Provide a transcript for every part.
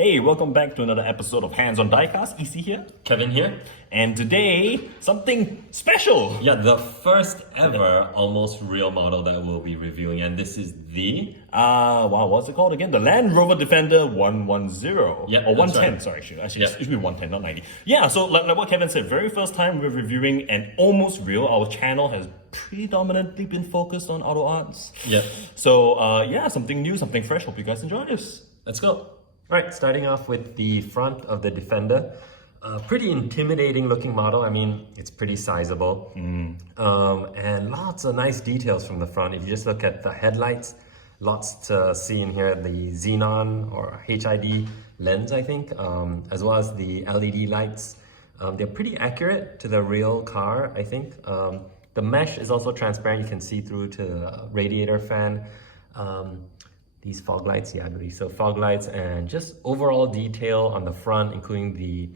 Hey, welcome back to another episode of Hands on Diecast. EC here. Kevin here. And today, something special. Yeah, the first ever almost real model that we'll be reviewing, and this is the Wow, what's it called again? The Land Rover Defender 110. Yeah, or 110, right. sorry, it Yeah. should be 110, not 90. Yeah, so like what Kevin said, very first time we're reviewing an almost real. Our channel has predominantly been focused on auto arts. Yeah. So, yeah, something new, something fresh. Hope you guys enjoy this. Let's go. All right, starting off with the front of the Defender. Pretty intimidating looking model. I mean, it's pretty sizable. And lots of nice details from the front. If you just look at the headlights, lots to see in here. The xenon or HID lens, I think, as well as the LED lights. They're pretty accurate to the real car, I think. The mesh is also transparent. You can see through to the radiator fan. These fog lights, yeah, I believe so. Fog lights and just overall detail on the front, including the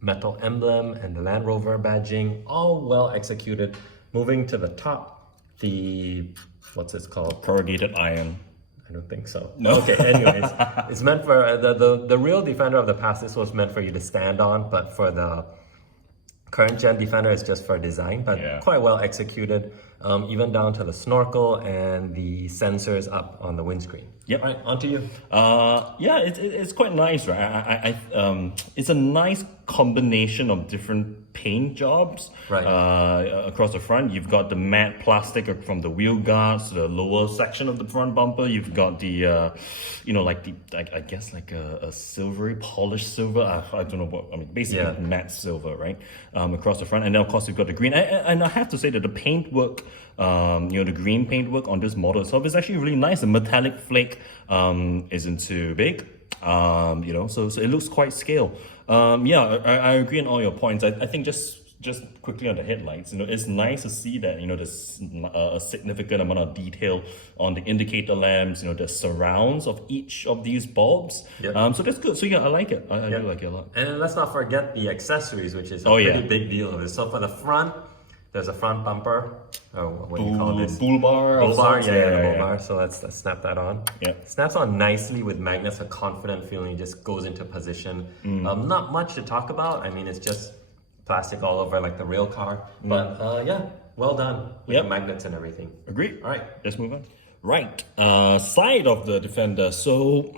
metal emblem and the Land Rover badging, all well executed. Moving to the top, what's this called? Corrugated iron. I don't think so. No. Okay, anyways, it's meant for the real Defender of the past. This was meant for you to stand on, but for the current gen Defender, it's just for design, but quite well executed. Even down to the snorkel and the sensors up on the windscreen. Yep. All right, on to you. Yeah, it's quite nice, right? It's a nice combination of different paint jobs. Right. Across the front, you've got the matte plastic from the wheel guards, the lower section of the front bumper. You've got the, I guess like a silvery, polished silver. I don't know what, I mean, basically matte silver, right? Across the front, and then of course you've got the green. And I have to say that the paintwork, the green paintwork on this model itself is actually really nice. The metallic flake isn't too big, so it looks quite scale. I agree on all your points. I think just quickly on the headlights, it's nice to see that, there's a significant amount of detail on the indicator lamps, the surrounds of each of these bulbs. Yep. So that's good. So yeah, I like it. I really like it a lot. And let's not forget the accessories, which is a pretty big deal. So for the front, there's a front bumper. Oh, what do you call this? Bull bar. Bull bar, the bull bar. So let's snap that on. Yeah. Snaps on nicely with magnets, a confident feeling, just goes into position. Not much to talk about. I mean, it's just plastic all over like the real car. But well done with the magnets and everything. Agreed. All right. Let's move on. Right. Side of the Defender. So...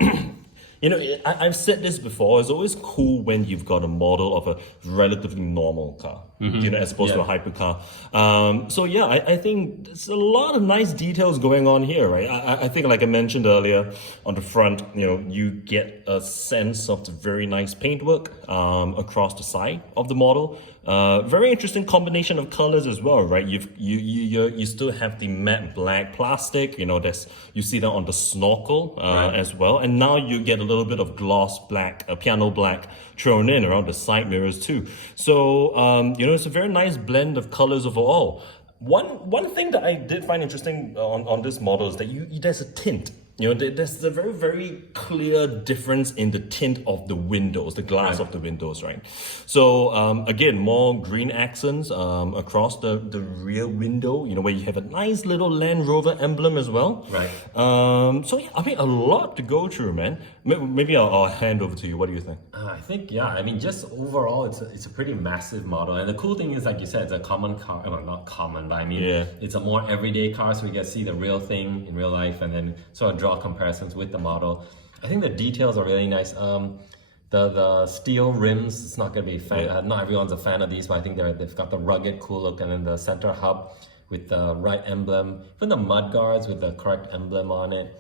I've said this before, it's always cool when you've got a model of a relatively normal car, as opposed to a hypercar. I think there's a lot of nice details going on here, right? I think, like I mentioned earlier, on the front, you get a sense of the very nice paintwork across the side of the model. Very interesting combination of colors as well, right? You still have the matte black plastic, you see that on the snorkel as well, and now you get a little bit of gloss black, piano black thrown in around the side mirrors too. So it's a very nice blend of colors overall. One thing that I did find interesting on this model is that there's a tint. There's a very, very clear difference in the tint of the windows, the glass of the windows, right? So, again, more green accents across the rear window, where you have a nice little Land Rover emblem as well. Right. A lot to go through, man. Maybe I'll hand over to you. What do you think? I think, just overall, it's a pretty massive model. And the cool thing is, like you said, it's a common car. Well, not common, but it's a more everyday car, so we get to see the real thing in real life and then sort of draw comparisons with the model. I think the details are really nice. The steel rims, it's not going to be a fan. Not everyone's a fan of these, but I think they've got the rugged, cool look, and then the center hub with the right emblem. Even the mud guards with the correct emblem on it.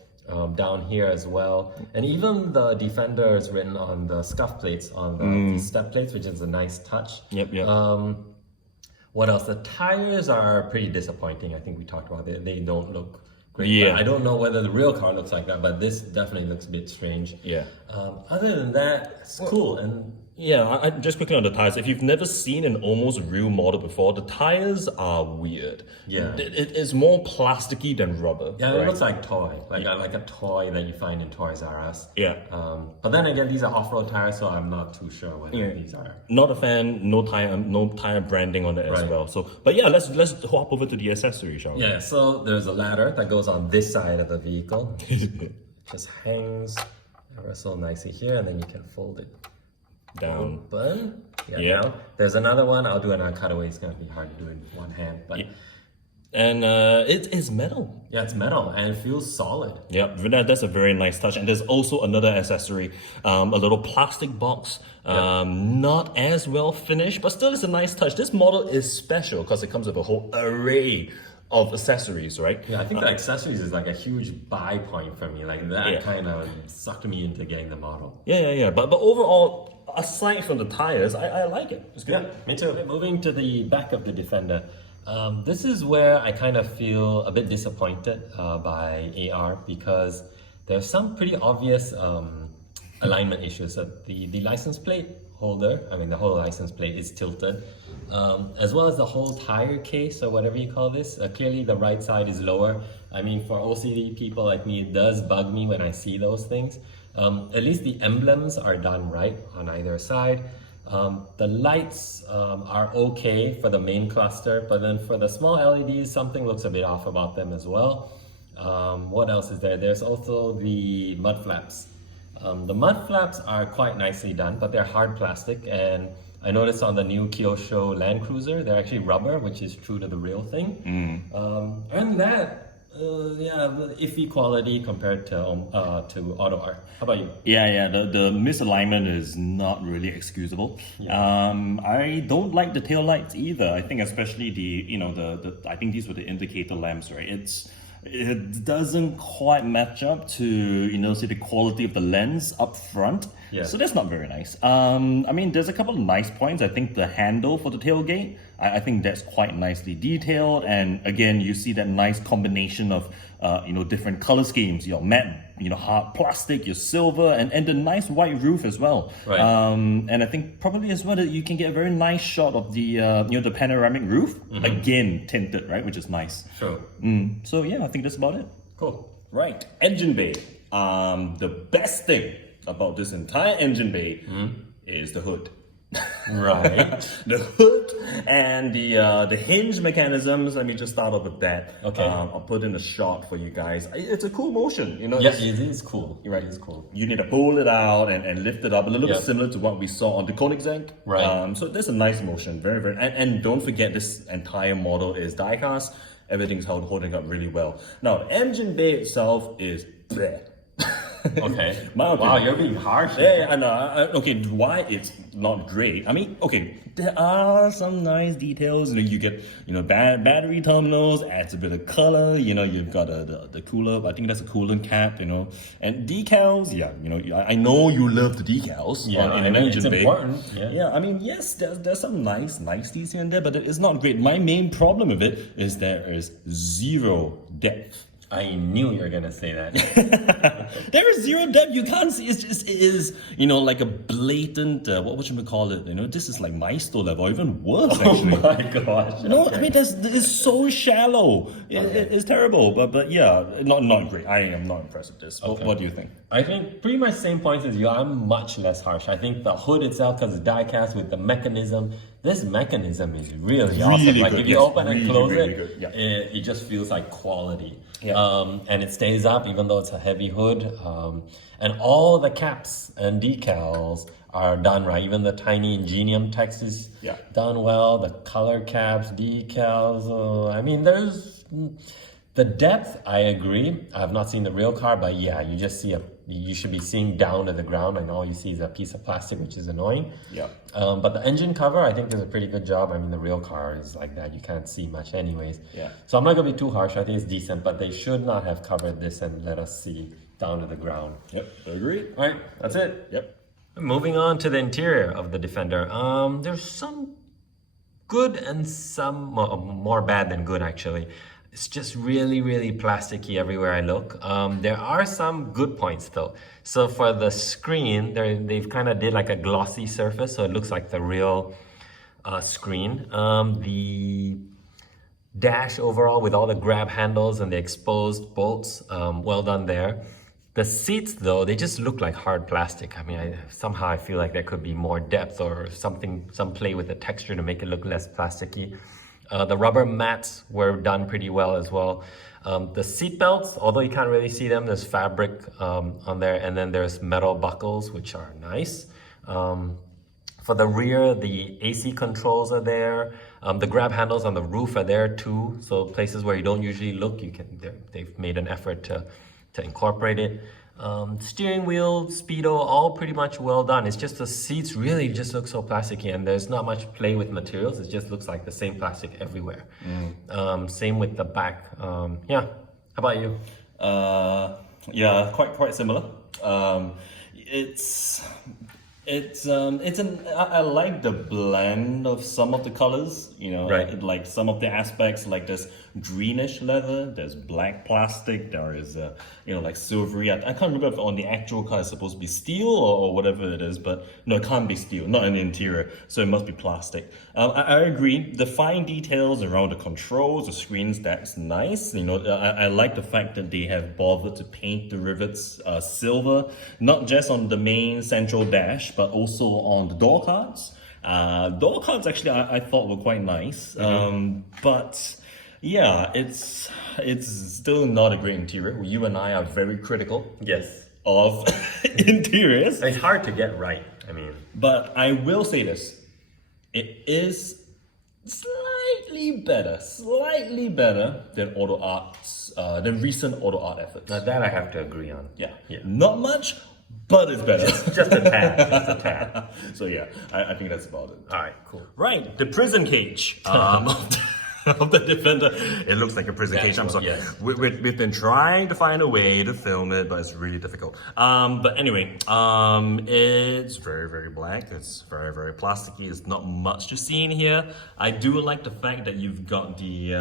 Down here as well, and even the Defender is written on the scuff plates on the step plates, which is a nice touch. Yep. What else? The tires are pretty disappointing. I think we talked about it. They don't look great. Yeah. I don't know whether the real car looks like that, but this definitely looks a bit strange. Yeah. Other than that, it's cool. And I just quickly on the tires. If you've never seen an almost real model before, the tires are weird. Yeah. It's more plasticky than rubber. Yeah, it looks like toy, like a toy that you find in Toys R Us. Yeah. But then again, these are off-road tires, so I'm not too sure whether these are. Not a fan. No tire branding on it as well. So, but let's hop over to the accessory, shall we? Yeah. So there's a ladder that goes on this side of the vehicle. Just hangs ever so nicely here, and then you can fold it Down. open. Yeah. Down. There's another one. I'll do another cutaway. It's gonna be hard to do in one hand, but And it is metal. yeah, it's metal and it feels solid. Yeah, that's a very nice touch. And there's also another accessory, a little plastic box, not as well finished, but still it's a nice touch. This model is special because it comes with a whole array of accessories, right? Yeah, I think the accessories is like a huge buy point for me. Like that kind of sucked me into getting the model. Yeah. But overall, aside from the tires, I like it. It's good. Yeah, me too. Moving to the back of the Defender. This is where I kind of feel a bit disappointed by AR because there's some pretty obvious alignment issues. The license plate holder, I mean the whole license plate is tilted, as well as the whole tire case or whatever you call this. Clearly the right side is lower. I mean, for OCD people like me, it does bug me when I see those things. At least the emblems are done right on either side. The lights are okay for the main cluster, but then for the small LEDs, something looks a bit off about them as well. What else is there? There's also the mud flaps. The mud flaps are quite nicely done, but they're hard plastic, and I noticed on the new Kyosho Land Cruiser, they're actually rubber, which is true to the real thing. And that, iffy quality compared to Auto Art. How about you? Yeah. The misalignment is not really excusable. I don't like the tail lights either. I think especially the I think these were the indicator lamps, right? It doesn't quite match up to say the quality of the lens up front. Yeah. So that's not very nice. I mean, there's a couple of nice points. I think the handle for the tailgate, I think that's quite nicely detailed. And again, you see that nice combination of different color schemes. Your matte, hard plastic, your silver, and the nice white roof as well. Right. And I think probably as well that you can get a very nice shot of the the panoramic roof, again tinted, right, which is nice. Sure. So yeah, I think that's about it. Cool. Right, engine bay. The best thing about this entire engine bay is the hood. Right. The hood and the hinge mechanisms. Let me just start off with that. Okay. I'll put in a shot for you guys. It's a cool motion, Yeah, it is cool. Right. It is cool. You need to pull it out and lift it up, a little bit similar to what we saw on the Koenigsegg. Right. So there's a nice motion, very, very, and don't forget this entire model is diecast. Everything's holding up really well. Now, the engine bay itself is bleh. Okay. Wow, you're being harsh. Yeah, I know. Okay, why it's not great? I mean, okay, there are some nice details. You get, battery terminals, adds a bit of color. You've got the cooler. I think that's a coolant cap. And decals. Yeah, I know you love the decals. Yeah, in an engine it's bay. important. Yeah, I mean, yes, there's some niceties here and there, but it's not great. My main problem with it is there is zero depth. I knew you were gonna say that. There is zero depth. You can't see. It is like a blatant. What would you call it? This is like Maisto level, or even worse. Actually. Oh my gosh. No, I mean it's so shallow. It's terrible. But yeah, not great. I am not impressed with this. What do you think? I think pretty much same points as you. I'm much less harsh. I think the hood itself, because it's die-cast with the mechanism, this mechanism is really awesome. Like good. if you Yes, open and close really it, good. Yeah. it just feels like quality. Yeah. And it stays up even though it's a heavy hood. And all the caps and decals are done right. Even the tiny Ingenium text is done well. The color caps, decals. I mean, there's the depth. I agree. I've not seen the real car, but yeah, you just see you should be seeing down to the ground, and all you see is a piece of plastic, which is annoying. Yeah. But the engine cover, I think, does a pretty good job. I mean, the real car is like that. You can't see much anyways. Yeah. So I'm not going to be too harsh. I think it's decent, but they should not have covered this and let us see down to the ground. Yep. Agree. All right, that's it. Yep. Moving on to the interior of the Defender. There's some good and some more bad than good, actually. It's just really, really plasticky everywhere I look. There are some good points though. So for the screen, they've kind of did like a glossy surface, so it looks like the real screen. The dash overall with all the grab handles and the exposed bolts, well done there. The seats though, they just look like hard plastic. I mean, somehow I feel like there could be more depth or some play with the texture to make it look less plasticky. The rubber mats were done pretty well as well. The seat belts, although you can't really see them, there's fabric on there, and then there's metal buckles, which are nice. For the rear, the AC controls are there. The grab handles on the roof are there too. So places where you don't usually look, they've made an effort to incorporate it. Steering wheel, speedo, all pretty much well done. It's just the seats really just look so plasticky, and there's not much play with materials. It just looks like the same plastic everywhere. Same with the back. Yeah. How about you? Yeah, quite similar. I like the blend of some of the colors, you know, Right. like some of the aspects, like there's greenish leather, there's black plastic, there is, like silvery. I can't remember if on the actual car it's supposed to be steel or whatever it is, but no, it can't be steel, not in the interior, so it must be plastic. I agree, the fine details around the controls, the screens, that's nice. You know, I like the fact that they have bothered to paint the rivets silver, not just on the main central dash, but also on the door cards. Door cards actually I thought were quite nice, but yeah, it's still not a great interior. You and I are very critical Yes. of interiors, It's hard to get right. I mean, but I will say this: it is slightly better than auto arts, than recent auto art efforts. now that I have to agree on. Yeah, Yeah. not much, but it's better. Just a tad. Just a tad. So yeah, I think that's about it. All right, cool. Right, the prison cage of the Defender. It looks like a prison Yeah, cage. I'm sorry. yes. We've been trying to find a way to film it, but it's really difficult. But anyway, it's very black. It's very plasticky. There's not much to see in here. I do like the fact that you've got the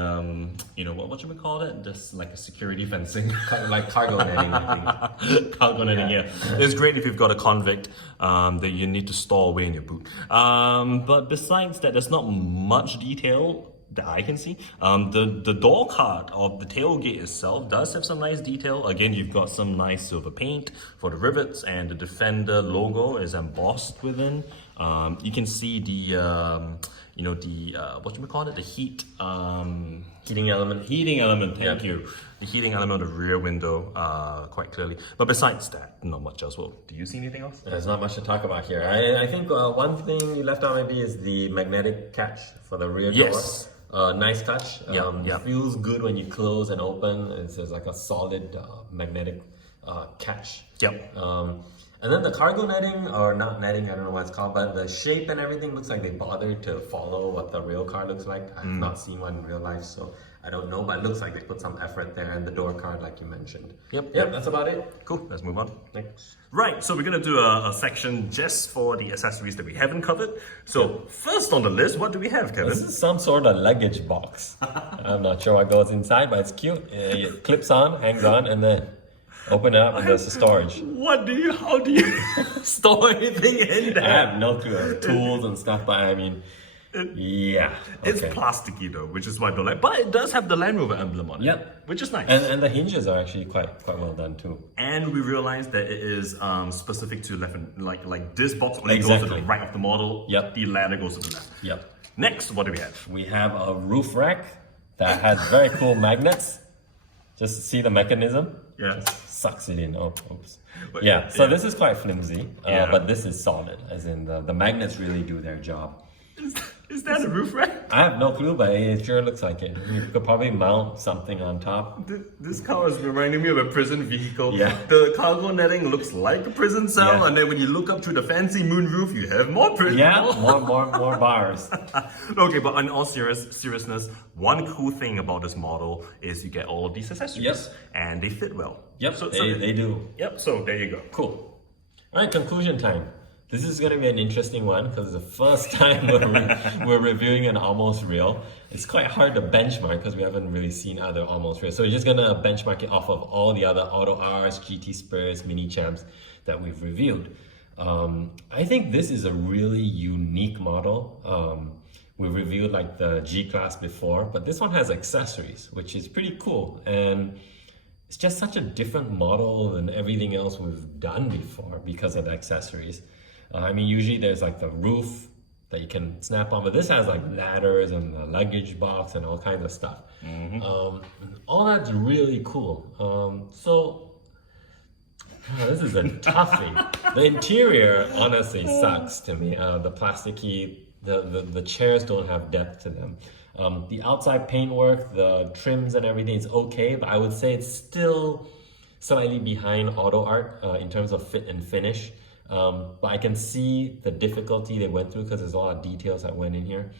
what should we call it? Just like a security fencing. Kind of like cargo netting, I think. Cargo netting, yeah. It's great if you've got a convict that you need to store away in your boot. But besides that, there's not much detail that I can see. The door card of the tailgate itself does have some nice detail. Again, you've got some nice silver paint for the rivets, and the Defender logo is embossed within. You can see the the heat Heating element. heating element. Thank Yeah. you. The heating element of the rear window quite clearly. But besides that, not much else. Well, do you see anything else? There's not much to talk about here. I think one thing you left out maybe is the magnetic catch for the rear door. Yes. Nice touch. Yeah. Feels good when you close and open. It's like a solid magnetic catch. Yep. And then the cargo netting, or not netting, I don't know what it's called, but the shape and everything looks like they bothered to follow what the real car looks like. I've not seen one in real life, so I don't know, but it looks like they put some effort there. And the door card, like you mentioned. Yep. That's about it. Cool. Let's move on. Next. Right, so we're gonna do a section just for the accessories that we haven't covered. So first on the list, what do we have, Kevin? This is some sort of luggage box. I'm not sure what goes inside, but it's cute. It clips on, hangs on, and then open it up and there's the storage. How do you store anything in I there? have no clue. Tools and stuff, but I mean, yeah. It's Okay. plasticky though, which is why I don't like. But it does have the Land Rover emblem on it, Yep. which is nice. And the hinges are actually quite well done too. And we realized that it is specific to left, and like this box only goes to Exactly. the right of the model. Yep. The ladder goes to the left. Yep. Next, what do we have? We have a roof rack that has very cool magnets. Just see the mechanism. Yeah. Just sucks it in. Oh, oops. But- Yeah. So this is quite flimsy, Yeah. but this is solid. As in the magnets really do their job. Is that a roof rack? I have no clue, but it sure looks like it. You could probably mount something on top. This car is reminding me of a prison vehicle. Yeah. The cargo netting looks like a prison cell, Yeah. and then when you look up through the fancy moonroof, you have more prison. Yeah, more bars. Okay, but in all seriousness, one cool thing about this model is you get all of these accessories. Yep. And they fit well. Yep, they do. Yep, so there you go. Cool. All right, conclusion time. This is going to be an interesting one because it's the first time we're reviewing an almost real. It's quite hard to benchmark because we haven't really seen other almost real. So we're just going to benchmark it off of all the other Auto Rs, GT Spurs, Mini Champs that we've reviewed. I think this is a really unique model. We reviewed like the G-Class before, but this one has accessories, which is pretty cool. And it's just such a different model than everything else we've done before because of the accessories. I mean, usually there's like the roof, that you can snap on. But this has like ladders and a luggage box and all kinds of stuff. All that's really cool. This is a toughie. The interior honestly sucks to me. The plasticky, the chairs don't have depth to them. The outside paintwork, the trims and everything is okay, but I would say it's still slightly behind Auto Art in terms of fit and finish. But I can see the difficulty they went through because there's a lot of details that went in here.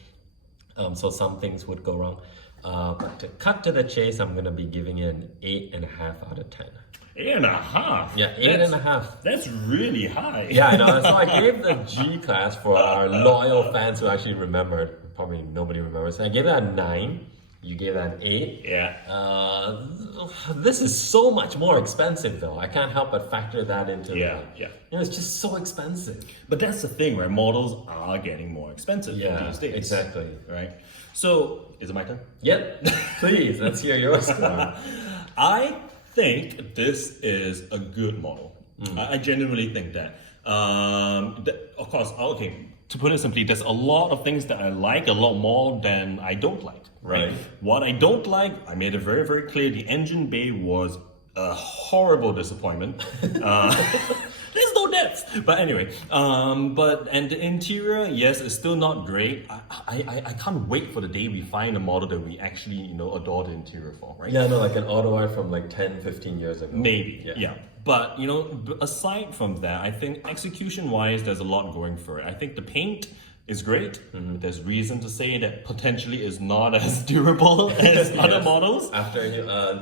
So some things would go wrong. But to cut to the chase, I'm gonna be giving it an 8.5 out of 10. 8.5. Yeah, 8.5. That's really high. Yeah, I know. So I gave the G class for our loyal fans who actually remembered. Probably nobody remembers. So I gave that a 9. You gave that an 8. Yeah. This is so much more expensive though. I can't help but factor that into Yeah. it's just so expensive. But that's the thing, right? Models are getting more expensive these days. Exactly. Right? So, is it my turn? Yep. Please, let's hear your score. I think this is a good model. I genuinely think that. Of course, okay, to put it simply, there's a lot of things that I like a lot more than I don't like. Right? What I don't like, I made it very, very clear, the engine bay was a horrible disappointment. There's no depth. But anyway, and the interior, yes, it's still not great. I can't wait for the day we find a model that we actually, adore the interior for, right? Yeah, no, like an Auto Art from like 10, 15 years ago. Maybe, yeah. But, aside from that, I think execution-wise, there's a lot going for it. I think the paint is great. There's reason to say that potentially is not as durable as other models. After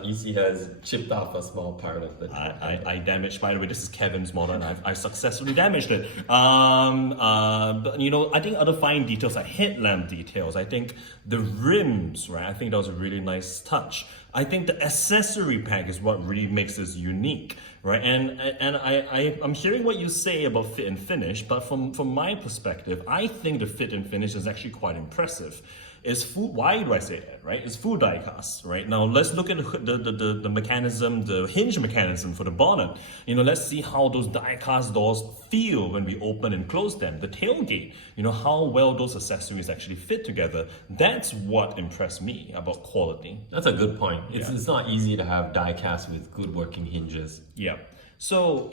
EC has chipped off a small part of the I damaged, by the way, this is Kevin's model and I successfully damaged it. But I think other fine details like headlamp details, I think the rims, right? I think that was a really nice touch. I think the accessory pack is what really makes this unique, right? And I'm hearing what you say about fit and finish, but from my perspective, I think the fit and finish is actually quite impressive. It's full. Why do I say that, right? It's full die-cast, right? Now let's look at the mechanism, the hinge mechanism for the bonnet. Let's see how those die-cast doors feel when we open and close them. The tailgate, how well those accessories actually fit together. That's what impressed me about quality. That's a good point. It's not easy to have die-cast with good working hinges. Yeah. So,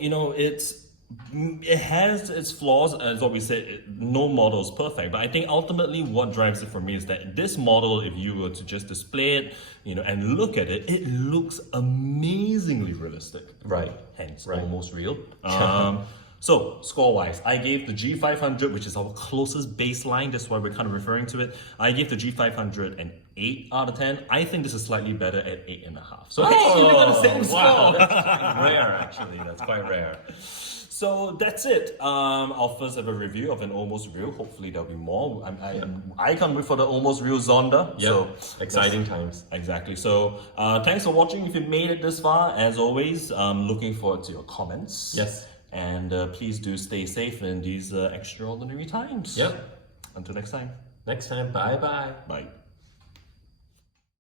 it has its flaws, as what we said, no model is perfect, but I think ultimately what drives it for me is that this model, if you were to just display it, and look at it, it looks amazingly realistic. Right. Hence, almost real. So, score-wise, I gave the G500, which is our closest baseline, that's why we're kind of referring to it, I gave the G500 an 8 out of 10. I think this is slightly better at 8.5. So, hey, we got the same score! Wow, that's quite rare, actually. That's quite rare. So that's it. I'll first have a review of an almost real. Hopefully there'll be more. I can't wait for the almost real Zonda. Yep. So exciting times. Exactly. So thanks for watching. If you made it this far, as always, looking forward to your comments. Yes. And please do stay safe in these extraordinary times. Yep. Until next time. Next time. Bye-bye. Bye.